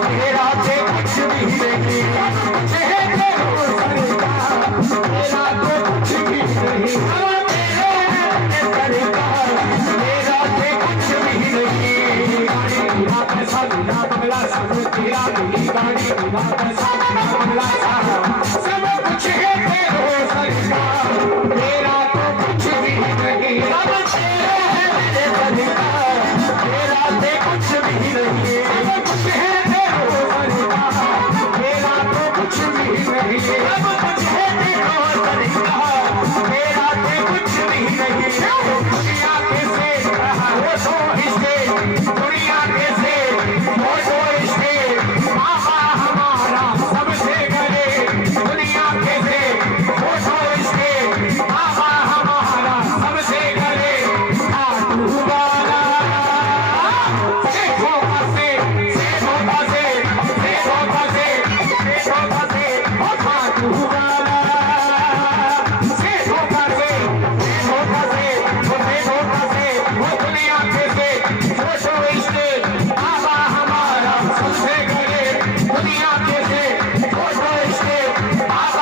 तेरा से कुछ भी नहीं, चेहरे हो सरकार, तेरा तो कुछ भी नहीं, तेरा से कुछ भी नहीं, पैसा बिना